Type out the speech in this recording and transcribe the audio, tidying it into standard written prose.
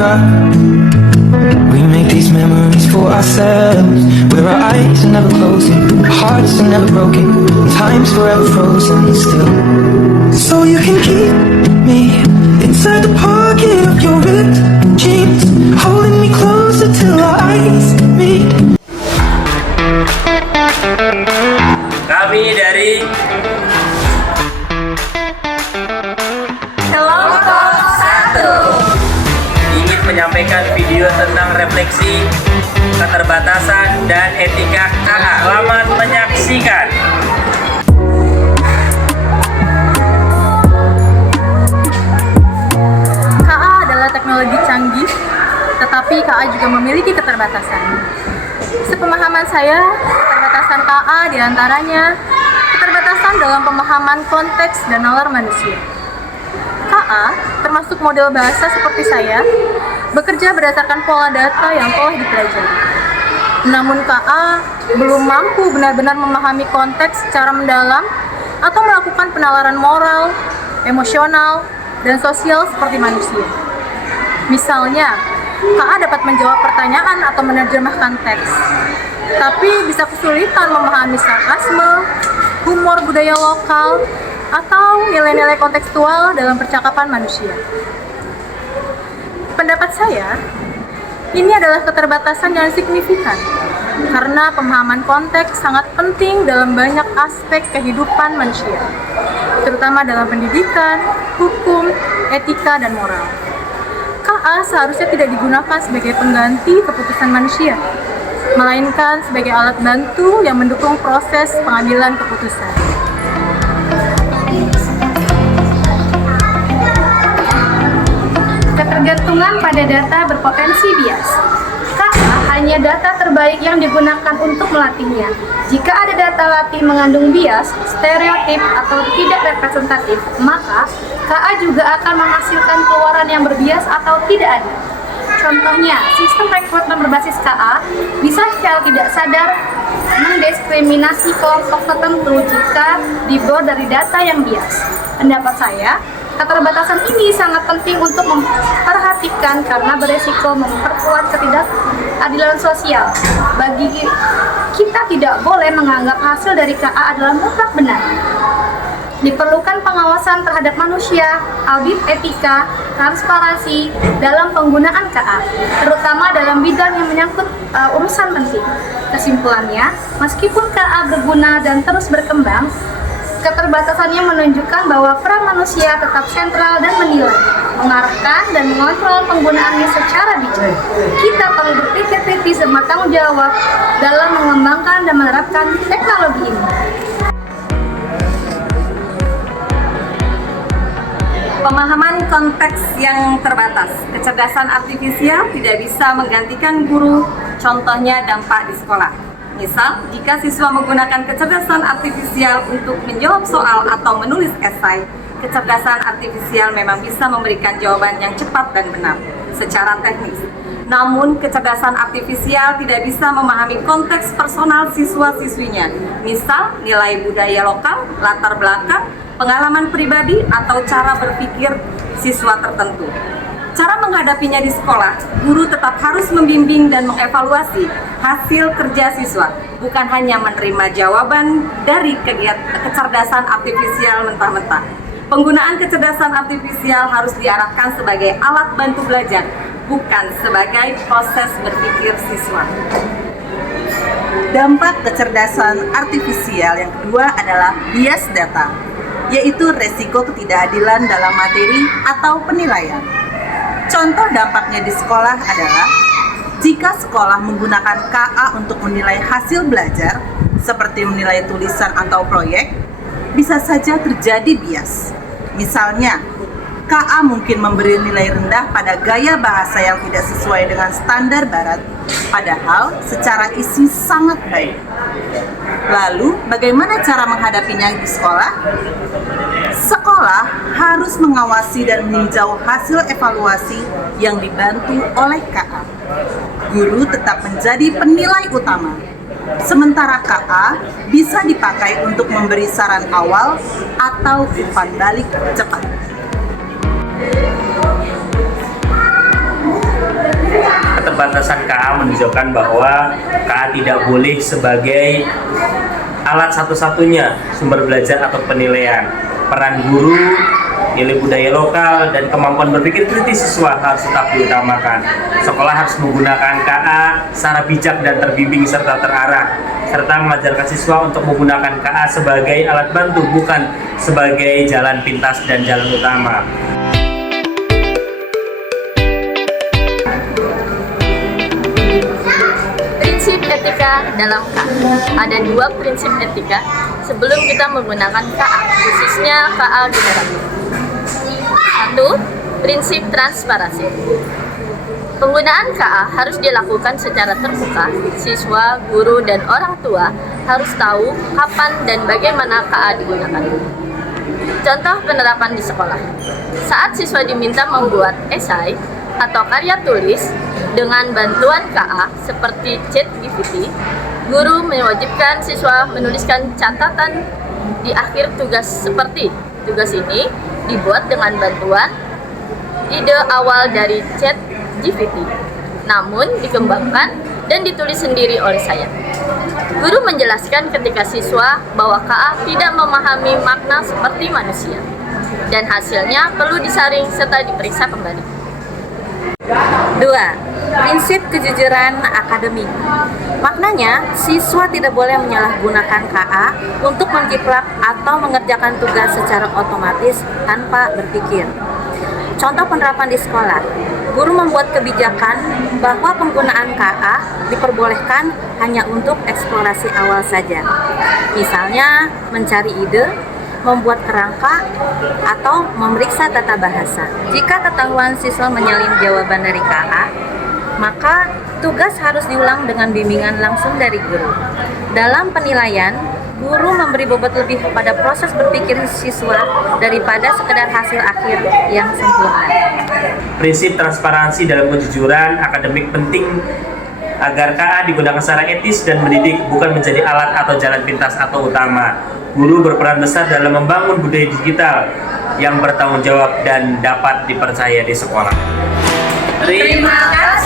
photograph. We make these memories for ourselves, where our eyes are never closing, our hearts are never broken, and time's forever frozen still. So you can keep me inside the pocket of your ripped jeans, holding me closer till our eyes meet. Kami dari Kelompok 1 ingin menyampaikan video tentang refleksi, keterbatasan, dan etika KA. Selamat menyaksikan. KA adalah teknologi canggih, tetapi KA juga memiliki keterbatasan. Sepemahaman saya, keterbatasan KA diantaranya keterbatasan dalam pemahaman konteks dan nalar manusia. KA, termasuk model bahasa seperti saya, bekerja berdasarkan pola data yang telah dipelajari. Namun KA belum mampu benar-benar memahami konteks secara mendalam atau melakukan penalaran moral, emosional, dan sosial seperti manusia. Misalnya, KA dapat menjawab pertanyaan atau menerjemahkan teks, tapi bisa kesulitan memahami sarkasme, humor budaya lokal, atau nilai-nilai kontekstual dalam percakapan manusia. Pendapat saya, ini adalah keterbatasan yang signifikan, karena pemahaman konteks sangat penting dalam banyak aspek kehidupan manusia, terutama dalam pendidikan, hukum, etika, dan moral. KA seharusnya tidak digunakan sebagai pengganti keputusan manusia, melainkan sebagai alat bantu yang mendukung proses pengambilan keputusan. Ketergantungan pada data berpotensi bias. KA hanya data terbaik yang digunakan untuk melatihnya. Jika ada data latih mengandung bias, stereotip, atau tidak representatif, maka KA juga akan menghasilkan keluaran yang berbias atau tidak ada. Contohnya, sistem rekrutmen berbasis KA bisa secara tidak sadar mendiskriminasi kelompok tertentu jika dibawa dari data yang bias. Pendapat saya, keterbatasan ini sangat penting untuk memperhatikan karena beresiko memperkuat ketidakadilan sosial. Bagi kita tidak boleh menganggap hasil dari KA adalah mutlak benar. Diperlukan pengawasan terhadap manusia, audit etika, transparansi dalam penggunaan KA, terutama dalam bidang yang menyangkut urusan penting. Kesimpulannya, meskipun KA berguna dan terus berkembang, keterbatasannya menunjukkan bahwa peran manusia tetap sentral dan menilai, mengarahkan, dan mengontrol penggunaannya secara bijak. Kita perlu berpikir kritis dan bertanggung jawab dalam mengembangkan dan menerapkan teknologi ini. Pemahaman konteks yang terbatas. Kecerdasan artifisial tidak bisa menggantikan guru, contohnya dampak di sekolah. Misal, jika siswa menggunakan kecerdasan artifisial untuk menjawab soal atau menulis esai, kecerdasan artifisial memang bisa memberikan jawaban yang cepat dan benar secara teknis. Namun, kecerdasan artifisial tidak bisa memahami konteks personal siswa-siswinya, misal nilai budaya lokal, latar belakang, pengalaman pribadi, atau cara berpikir siswa tertentu. Cara menghadapinya di sekolah, guru tetap harus membimbing dan mengevaluasi hasil kerja siswa, bukan hanya menerima jawaban dari kecerdasan artifisial mentah-mentah. Penggunaan kecerdasan artifisial harus diarahkan sebagai alat bantu belajar, bukan sebagai proses berpikir siswa. Dampak kecerdasan artifisial yang kedua adalah bias data, yaitu resiko ketidakadilan dalam materi atau penilaian. Contoh dampaknya di sekolah adalah jika sekolah menggunakan KA untuk menilai hasil belajar, seperti menilai tulisan atau proyek, bisa saja terjadi bias. Misalnya, KA mungkin memberi nilai rendah pada gaya bahasa yang tidak sesuai dengan standar barat, padahal secara isi sangat baik. Lalu, bagaimana cara menghadapinya di sekolah? Sekolah harus mengawasi dan meninjau hasil evaluasi yang dibantu oleh KA. Guru tetap menjadi penilai utama, sementara KA bisa dipakai untuk memberi saran awal atau umpan balik cepat. keterbatasan KA menunjukkan bahwa KA tidak boleh sebagai alat satu-satunya sumber belajar atau penilaian. Peran guru, nilai budaya lokal, dan kemampuan berpikir kritis siswa harus tetap diutamakan. Sekolah harus menggunakan KA secara bijak dan terbimbing serta terarah, serta mengajarkan siswa untuk menggunakan KA sebagai alat bantu, bukan sebagai jalan pintas dan jalan utama. Prinsip etika dalam KA. Ada 2 prinsip etika sebelum kita menggunakan KA, khususnya KA generatif. 1. Prinsip transparansi. Penggunaan KA harus dilakukan secara terbuka. Siswa, guru, dan orang tua harus tahu kapan dan bagaimana KA digunakan. Contoh penerapan di sekolah. Saat siswa diminta membuat esai atau karya tulis dengan bantuan KA seperti ChatGPT, guru mewajibkan siswa menuliskan catatan di akhir tugas seperti tugas ini dibuat dengan bantuan ide awal dari ChatGPT, namun dikembangkan dan ditulis sendiri oleh saya. Guru menjelaskan ketika siswa bahwa KA tidak memahami makna seperti manusia, dan hasilnya perlu disaring serta diperiksa kembali. 2. Prinsip kejujuran akademik. Maknanya, siswa tidak boleh menyalahgunakan KA untuk menjiplak atau mengerjakan tugas secara otomatis tanpa berpikir. Contoh penerapan di sekolah, guru membuat kebijakan bahwa penggunaan KA diperbolehkan hanya untuk eksplorasi awal saja. Misalnya, mencari ide, membuat kerangka, atau memeriksa tata bahasa. Jika ketahuan siswa menyalin jawaban dari KA, maka tugas harus diulang dengan bimbingan langsung dari guru. Dalam penilaian, guru memberi bobot lebih pada proses berpikir siswa daripada sekedar hasil akhir yang sempurna. Prinsip transparansi dalam kejujuran akademik penting agar KA digunakan secara etis dan mendidik, bukan menjadi alat atau jalan pintas atau utama. Guru berperan besar dalam membangun budaya digital yang bertanggung jawab dan dapat dipercaya di sekolah. Terima kasih.